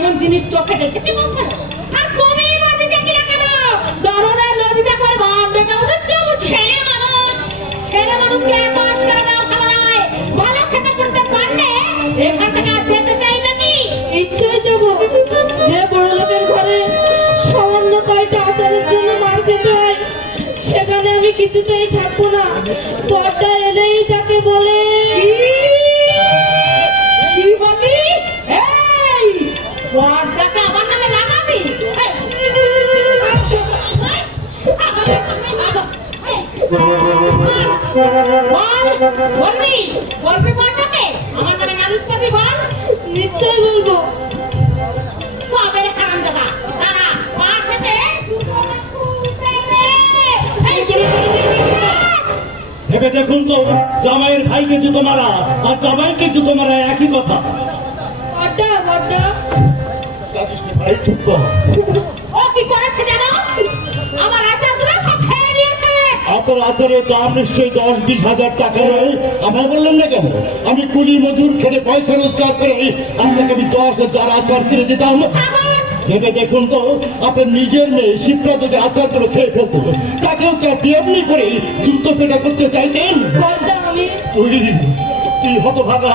এমন জিনিস চোখে দেখেছি কখনো আর তুমি গেলে কেন? দরদের নদীতে করে ভাব ডেকে উঠেছিল ছেলে মানুষ। ছেলে মানুষকে এত দেওয়া ভালো নয়। ভালো খেতে করতে পারলে এখান থেকে আর যেতে চাই নাকি ইচ্ছাই যাব যে বড় লোকের ঘরে সামান্য কয়টা আচারের জন্য মার খেতে হয় সেখানে আমি কিছুতেই থাকব না। পর্দা এলেই বলবি? বলবি পর্দাকে আমার নামে নালিশ করবি বল। নিশ্চয় বলব। কবে রে কারণ দাদা দাদা মা খেতে ভেবে দেখুন তো জামাইয়ের ভাইকে জুতো মারা আর জামাইকে জুতো মারা একই কথা। ভাই চুপ কর। ও কি করেছে জানো? আমার আপনার দাম নিশ্চয়ই দশ বিশ হাজার টাকা নয় আমায় বললেন না কেন? আমি কুলি মজুর খেটে পয়সা রোজগার করে আপনাকে আমি দশ হাজার আচার কিনে দিতাম। ভেবে দেখুন তো আপনার নিজের মেয়ে শিবরা যদি আচার করে খেয়ে ফেলতো। তাকেও তো আপনি এমনি করে দ্রুত পেটা করতে চাইতেন? তুই তুই হতভাগা।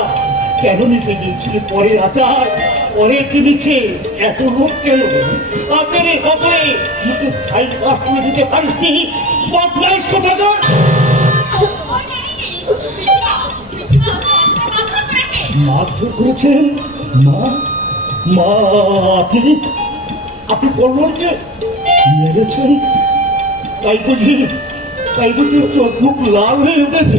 কেন নিতে গিয়েছিলি পরের আচার? পরে কিনেছে এত লোক কেন? আচারে কতরে মুখে ছাই কষ্ট দিতে পারিস নি? বদমাইশ কথা কর মারধর করেছেন? মা মা, আপনি? আপনি কল্লোরকে মেরেছেন? তাই বুঝি তাই বুঝি চোখ মুখ লাল হয়ে উঠেছে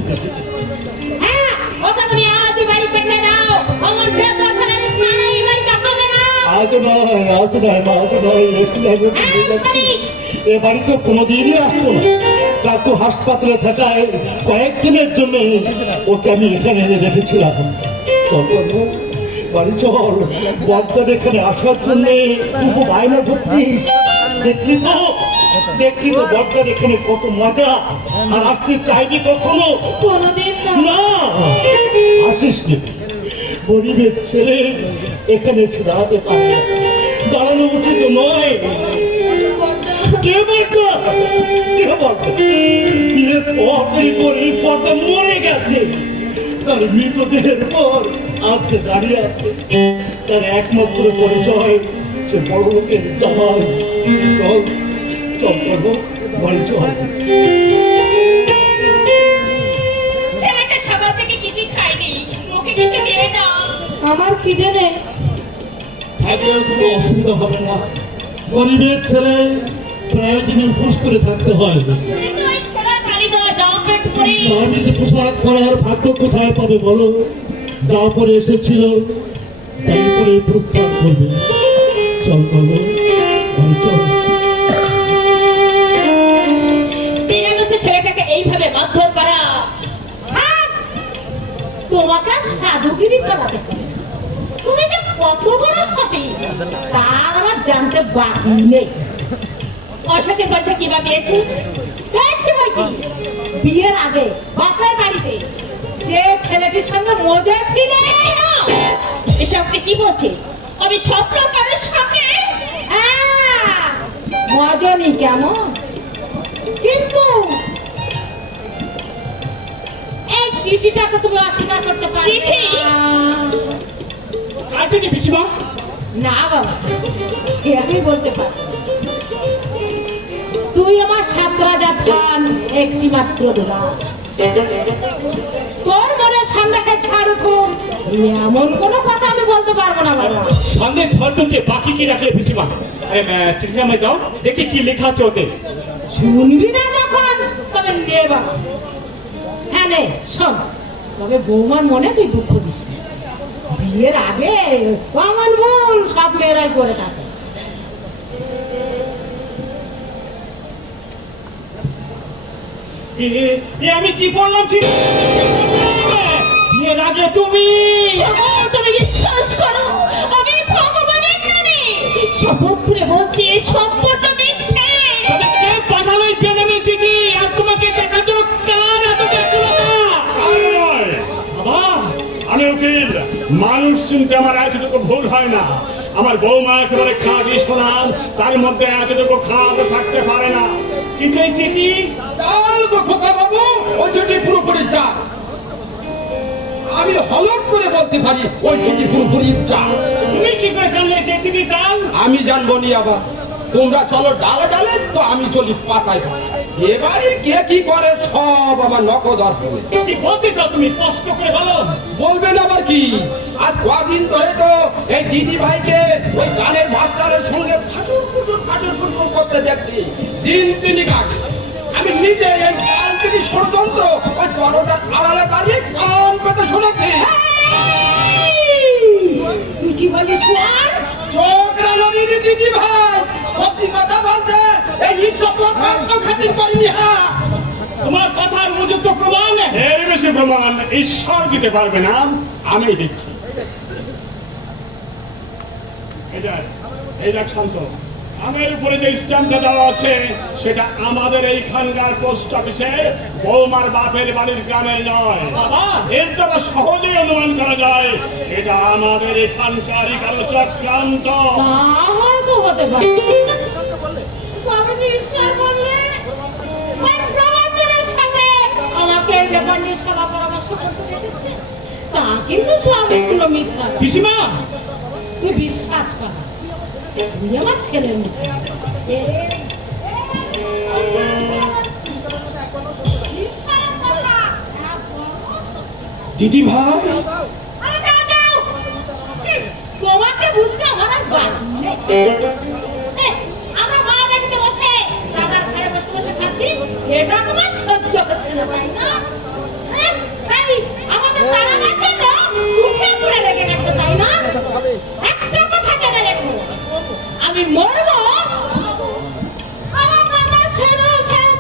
আজ নয় আজ নয় আজ নয় এ বাড়ি তো কোনোদিনই আসতো না। কাকু হাসপাতালে থাকায় কয়েকদিনের জন্য ওকে আমি এখানে এনে রেখেছিলাম বাড়ি চল বর্তমান এখানে আসার জন্য বায়না ধরতিস দেখলি তো দেখলি তো বর্তমান এখানে কত মজা আর আসতে চাইনি কখনো কোনোদিন না। আসিস নি। গরিবের ছেলে এখানে দাঁড়াতে পারে দাঁড়ানো উচিত নয়। কে মরে গেছে। তার পর দাঁড়িয়ে আছে, তার একমাত্র পরিচয় সে বড় লোকের জামাই চল চল। খিদে নেই। কোনো অসুবিধা হবে না। গরিবের ছেলে করে থাকতে হয়। আমি যে পোশাক পরার ভাগ্য কোথায় পাবে বলো? যা পরে এসেছিল, তাই পরে প্রস্থান করবে। চল চল। তার আমার জানতে বাকি নেই। অশোকের বাড়িতে কিবা পেয়েছে? পেয়েছে বই কি? বিয়ের আগে বাপের বাড়িতে। যে ছেলেটির সঙ্গে মজা ছিল এসবকে কি বলছে আমি স্বপ্ন কারের সঙ্গে হ্যাঁ, মজনী কেমন? কিন্তু এই চিঠিটা তো তুমি অস্বীকার করতে পারবে চিঠি? আছে কি পিসিমা? না বাবা সে আমি বলতে পারি তুই আমার সাত রাজা প্রাণ একটি মাত্র দোলা। তোর মনে সাত সন্দেহে ছাড়ুকুম এমন কোনো কথা আমি বলতে পারব না বাবা। সন্দেহ দিয়ে বাকি কি রাখলে পিসিমা? আমায় দাও দেখি কি লেখা আছে ওতে। শুনবি না যখন তবে নে বাবা। হ্যাঁ নে শোন তবে বৌমার মনে তুই দুঃখ দিস না। বিয়ের আগে কমন ভুল সব মেয়েরাই করে থাকে। আমি কি বললাম বিয়ের আগে তুমি তুমি বিশ্বাস করো। চিনতে আমার এতটুকু ভুল হয় না। আমার বৌমা একেবারে খাঁটি শোনান তার মধ্যে এতটুকু খাদ থাকতে পারে না। কিন্তু এই চিঠি? খোকা বাবু ওই চিঠি পুরোপুরি চাল আমি হলক করে বলতে পারি ওই চিঠি পুরোপুরি চাল তুমি কি করে জানলে যে চিঠি চাল? আমি জানব নি আবার। তোমরা চলো ডালে ডালে তো আমি চলি পাতায় পাতায়। এবারে কে কি করে সব আমার নকদর হবে কি বলতে চাও তুমি? কষ্ট করে বলো। বলবেন আবার কি? আজ কদিন ধরে তো এই দিদি ভাইকে ওই গানের মাস্টারের সঙ্গে ফাটুর ফুটুর ফাটুর ফুটুর করতে দেখছি। দিন তিনি আগে। আমি নিজে এই তিনি ষড়যন্ত্র ওই বড়টা আড়ালে দাঁড়িয়ে কান পেতে শুনেছি। তুই কি বলিস আর চোখ রানি দিদি ভাই। সত্যি কথা বলতে এই খাতির করিনি হ্যাঁ তোমার কথার উপযুক্ত প্রমাণ এর বেশি প্রমাণ ঈশ্বর দিতে পারবে না আমি দিচ্ছি। এই এই দেখ শান্ত। আমার উপরে যে স্ট্যাম্পটা দেওয়া আছে সেটা আমাদের এইখানকার পোস্ট অফিসে বৌমার বাপের বাড়ির গ্রামের নয়। এর দ্বারা সহজেই অনুমান করা যায় এটা আমাদের এখানকারই কারও চক্রান্ত। হতে পারে। আমাকে এই পরামর্শ করতে চেয়েছে। তা কিন্তু স্বামী কোনো মিথ্যা। পিসিমা তুই বিশ্বাস কর। তুই আমার ছেলের মতো। দিদি ভাই। আরে যাও, যাও। হুম, তোমাকে বুঝতে আমার বাকি আমরা মা বাড়িতে বসে দাদার ঘরে বসে বসে খাচ্ছি। এটা তোমার সহ্য হচ্ছে না তাই না? এই, এই, আমাদের তারা তো উঠে পড়ে লেগে গেছে তাই না? আমি মরবো? আমার দাদা সেরো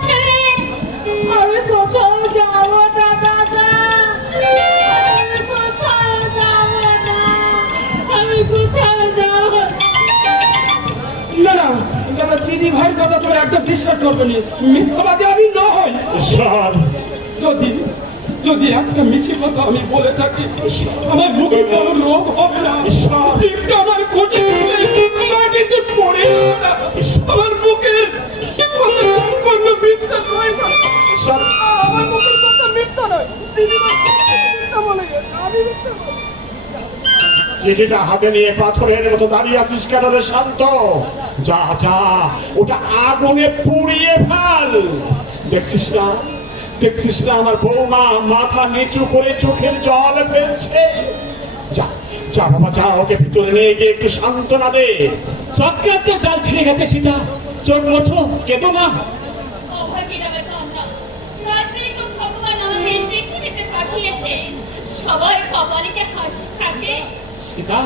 ছেড়ে আমি কোথাও যাব না দাদা? আমি কোথাও যাব না আমি কোথাও যাব না। না না দাদা দিদি ভাইয়ের কথা তোরা একদম বিশ্বাস করবে না। মিথ্যাবাদী আমি না হই যদি যদি একটা মিছি কথা আমি বলে থাকি আমার মুখে কোনো রোগ হবে না। জিভটা আমার। চিঠিটা হাতে নিয়ে পাথরের মতো দাঁড়িয়ে আছিস কেন শান্ত? যা যা, ওটা আগুনে পুড়িয়ে ফেল। দেখছিস না? দেখছিস না আমার বৌমা মাথা নিচু করে চোখের জল ফেলছে? যা বাবা যা ওকে ভিতরে নিয়ে গিয়ে একটু সান্ত্বনা দে। চক্রান্ত জাল ছিঁড়ে গেছে সীতা। চোখ মোছো কেঁদো না। সবাই কপালিতে হাসি থাকে সীতা,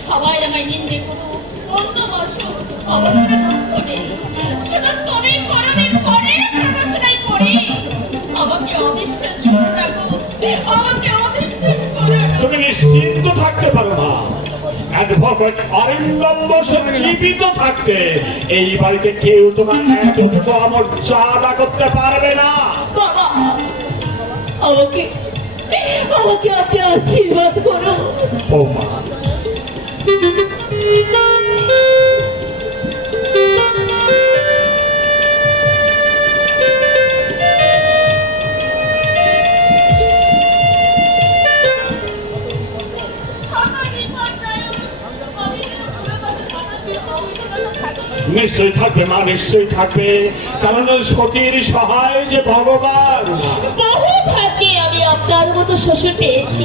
সবাই আমায় নিন্দে করুক অন্য বসো অবমাননা করে। শুধু তুমি করণের পরে প্ররোচনায় পড়ি আমাকে অবিশ্বাস করো না গো আমাকে অবিশ্বাস করো তুমি নিশ্চিন্ত থাকতে পারো না। অ্যাডভোকেট অরিন্দম বসু জীবিত থাকতে এই বাড়িতে কেউ তোমার এতটুকু আমার চাঁদা করতে পারবে না। আমাকে আমাকে আপনি আশীর্বাদ করো। নিশ্চয়ই থাকবে মা নিশ্চয়ই থাকবে। কারণ সতীর সহায় যে ভগবান। বহু ভাগ্যে আমি আপনার মতো শ্বশুর পেয়েছি।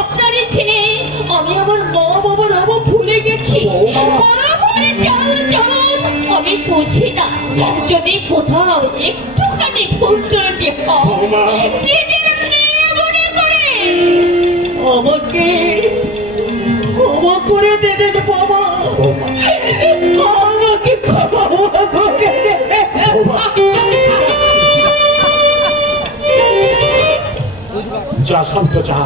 আপনারই ছেলে আমি আমার মা বাবার ভুলে গেছি। চাল আমি বুঝি না। যদি কোথাও একটুখানি ভুল ত্রুটি মনে আমাকে ক্ষমা করে দেবেন বাবা। যা শান্ত যা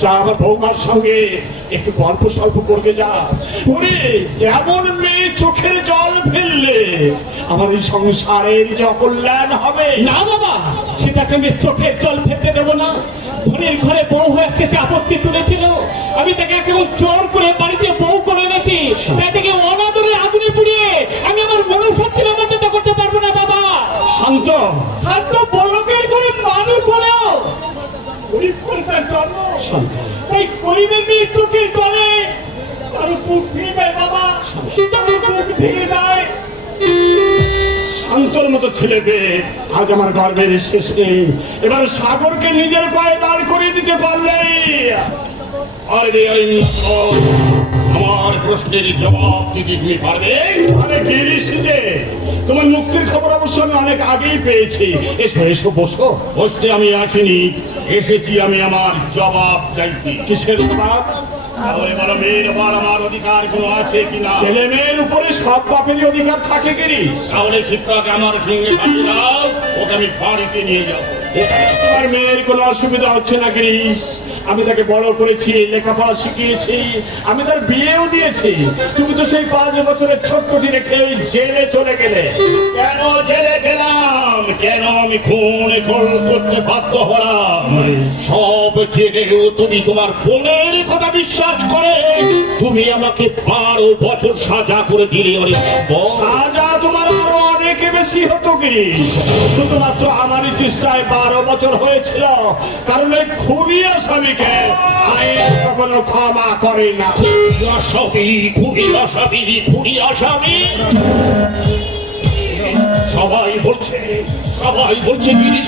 যা আমার বৌমার সঙ্গে একটু গল্প সল্প করবে যা। ওরে এমন মেয়ে চোখের জল ফেললে আমার এই সংসারের যে অকল্যাণ হবে। না বাবা সেটাকে আমি চোখের জল ফেলতে দেবো না। ধনির ঘরে বউ হয়ে আসছে সে আপত্তি তুলেছিল। আমি তাকে একেবারে জোর করে বাড়িতে বউ করে এনেছি। তাই থেকে অনাদরের আগুনে পুড়িয়ে আমি আমার মনুষ্যত্বের মর্যাদা করতে পারব না বাবা। শান্ত। শান্ত জন্ম। এই গরিবের মেয়ে জলে কারও বুক ভেঙে যায় বাবা বুক ভেঙে যায় শান্তর মতো ছেলেকে আজ আমার গর্বের শেষ নেই। এবার সাগরকে নিজের পায়ে দাঁড় করিয়ে দিতে পারলেই আরে অরিন্দম, আমার প্রশ্নের জবাব দিতে তুমি পারবে? আরে গিরিশ তোমার মুক্তির খবর অবশ্য আমি অনেক আগেই পেয়েছি। এসো এসো বসো। বসতে আমি আসিনি। এসেছি আমি আমার জবাব চাইছি কিসের জবাব? তাহলে বলো মেয়ের উপর আমার অধিকার কোনো আছে কিনা ছেলে মেয়ের উপরে সব বাপেরই অধিকার থাকে গিরিশ। তাহলে শিক্ষক আমার সঙ্গে দাও আমি তাকে বড় করেছি, লেখাপড়া শিখিয়েছি, আমি তার বিয়েও দিয়েছি। তুমি তো সেই পাঁচ বছরের ছোট্টটি রেখে জেলে চলে গেলে। কেন জেলে গেলাম? কেন আমি খুন খুন করতে বাধ্য হলাম? সব জেনেও তুমি তোমার বোনের কথা বিশ্বাস করে। তুমি আমাকে বারো বছর সাজা করে দিলে সাজা তোমার অনেকে বেশি হতো গিরিশ শুধুমাত্র আমারই চেষ্টায় বারো বছর হয়েছিল। কারণ এই খুবই আসামিকে কখনো ক্ষমা করে না। খুবই অসবি খুবই অসবি সবাই বলছে সবাই বলছে গিরিশ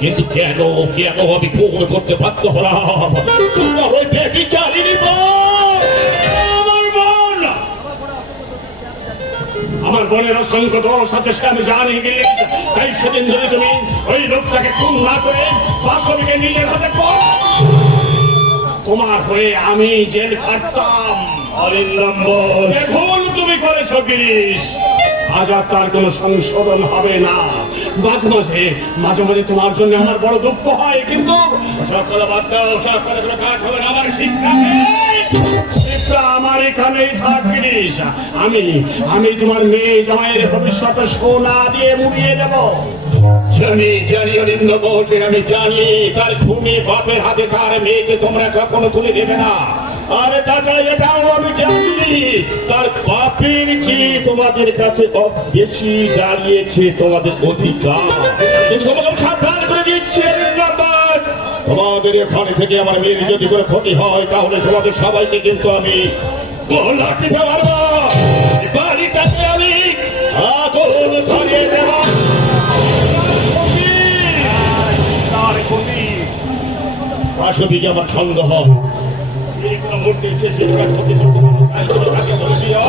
কিন্তু কেন কেন আমি খুন করতে বাধ্য হলাম? তোমার ওই বেবিচারিণী বোন আমার আমার বোনের অসংখ্য দোষ আছে সে আমি জানি গিরিশ তাই সেদিন যদি তুমি ওই লোকটাকে খুন না করে বাস্তবিকে নিজের হাতে তোমার হয়ে আমি জেল খাটতাম। ভুল তুমি করেছ গিরিশ। আজ আর তার কোনো সংশোধন হবে না। মাঝে মাঝে মাঝে মাঝে তোমার জন্য আমার বড় দুঃখ হয় কিন্তু সকাল বাদ দাও সকালে কোনো কাজ হবে না আমার শিক্ষা আমি জানি তার খুনি বাপের হাতে তার মেয়েকে তোমরা কখনো তুলে দেবে না। আরে তাছাড়া এটাও আমি জানি, তার বাপের চেয়ে তোমাদের কাছে বেশি দাঁড়িয়েছে তোমাদের অধিকার। সাবধান করে দিচ্ছি তোমাদের এখানে থেকে আমার মেয়ের যদি করে ক্ষতি হয় তাহলে তোমাদের সবাইকে কিন্তু আমি গলা টিপে মারবো। বাড়িটাকে আমি আগুন ধরিয়ে দেবো। ক্ষতি। আমার হয় এই মুহূর্তে শিক্ষার ক্ষতি করতে পারব, তাই তাকে বলে দিও।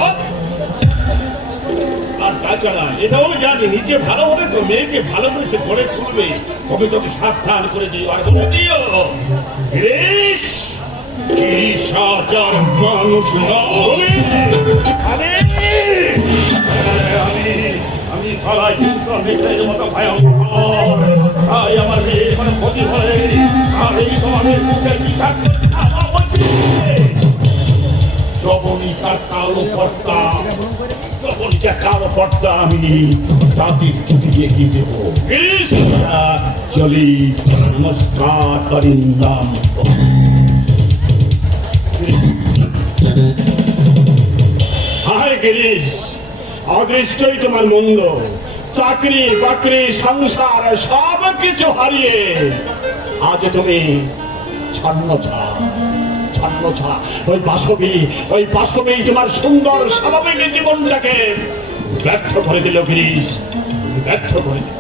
তাছাড়া এটাও জানি, নিজে ভালো হবে তো, মেয়েকে ভালো করে সে গড়ে তুলবে। তবে তোকে সাবধান করে দিও আর বলে দিও। আমি আমি আমার কোনো ক্ষতি আর এই কালো কালো পর্দা আমি তাদের চুটি দিয়ে কি দেব চলি নমস্কার চাকরি, বাকরি, সংসার সব কিছু হারিয়ে আজ তুমি ছন্ন আলোচনা ওই বাস্তবী ওই বাস্তবী তোমার সুন্দর স্বাভাবিক জীবনটাকে ব্যর্থ করে দিল গিরিশ, ব্যর্থ করে দিল।